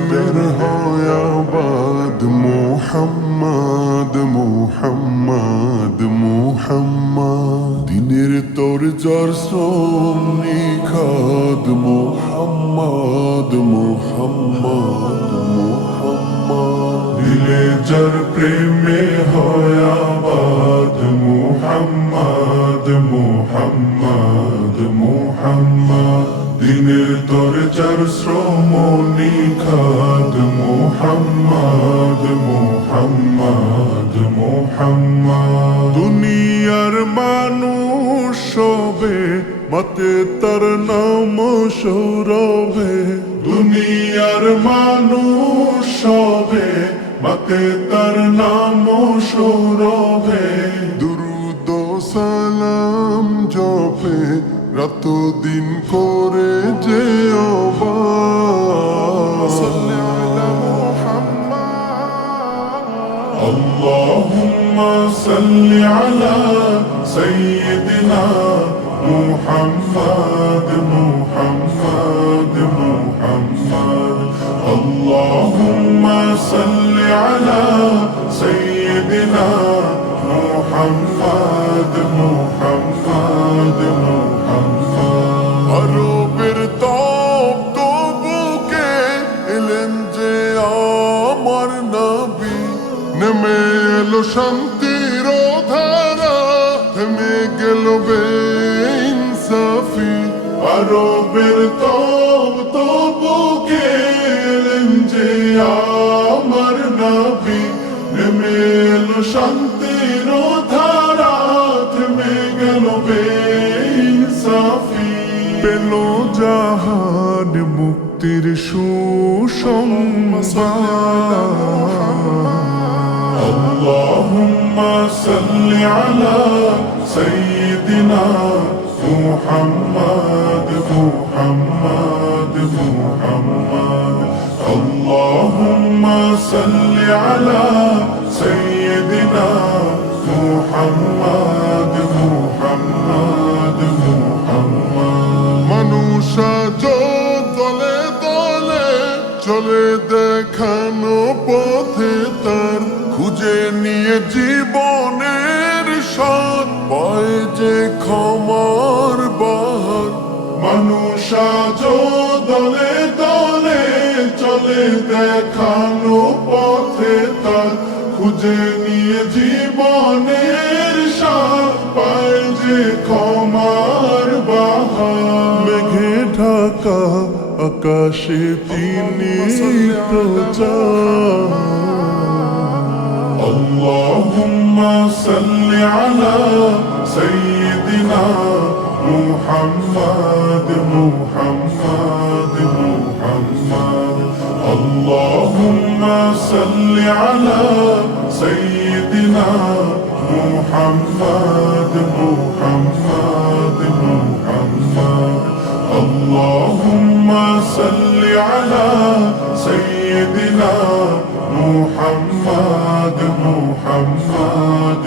প্রেমের হয় আবাদ মুহাম্মদ মুহাম্মদ মুহাম্মদ দিনের তোর যার শ্রম নিখাদ মুহাম্মদ মুহাম্মদ মুহাম্মদ দিলে যার প্রেমে হয় আবাদ মুহাম্মদ মুহাম্মদ মুহাম্মদ দিনের তোর যার শ্রম নিখাদ মুহাম্মদ মুহাম্মদ মুহাম্মদ দুনিয়ার মানুষ সবে মতে তার নাম সৌরভে দুনিয়ার মানুষ সবে মতে তার নাম সৌরভে দুরুদ সালাম জপে রাত দিন করে যে আল্লাহুম্মা সাল্লি আলা সাইয়্যিদিনা মুহাম্মদ মুহাম্মদ মুহাম্মদ আল্লাহুম্মা সাল্লি আলা সাইয়্যিদিনা মুহাম্মদ মুহাম্মদ আরবের তপ্ত বুকে এলেন যে আমার নবী নেমে এলো শান্তির ধারা থেমে গেল বেইনসাফি আরবের তপ্ত বুকে এলেন যে আমার নবী নেমে এলো শান্তির ধারা থেমে গেল বেইনসাফি পেল জাহান মুক্তির সুসংবাদ আল্লাহুম্মা সাল্লি আলা সাইয়্যিদিনা মুহাম্মদ মুহাম্মদ মুহাম্মদ আল্লাহুম্মা সাল্লি আলা সাইয়্যিদিনা মুহাম্মদ মুহাম্মদ মুহাম্মদ মানুষ দলে দলে চলে দেখানো পথে তার খুঁজে নিয়ে জীবনের স্বাদ পায় যে ক্ষমার বাহার মানুষ দলে দলে চলে দেখানো পথে তার খুঁজে নিয়ে জীবনের স্বাদ পায় যে ক্ষমার বাহার মেঘে ঢাকা আকাশে তিনি প্রচার আল্লাহুম্মা সাল্লি আলা সাইয়্যিদিনা মুহাম্মদ মুহাম্মদ মুহাম্মদ আল্লাহুম্মা সাল্লি আলা সাইয়্যিদিনা মুহাম্মদ মুহাম্মদ মুহাম্মদ আল্লাহুম্মা সাল্লি আলা সাইয়্যিদিনা মুহাম্মদ মুহাম্মদ